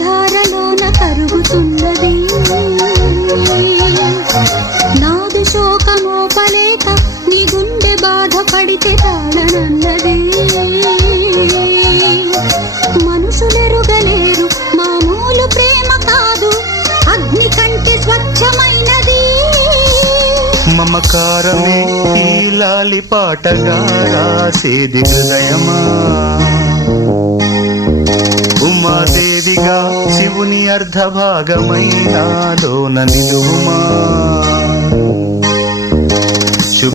ధారలోన కరుగుతున్నది నాదు శోకమోపలేక నీ గుండె బాధపడితే తాళనన్నది మనుషులెరుగలేరు మామూలు ప్రేమ కాదు అగ్ని కంటే స్వచ్ఛమైనది. మమకారమే ఈ లాలి పాటగా రాసేది హృదయమా? శివుని అర్ధభాగమైనాలోన నిలువుమా?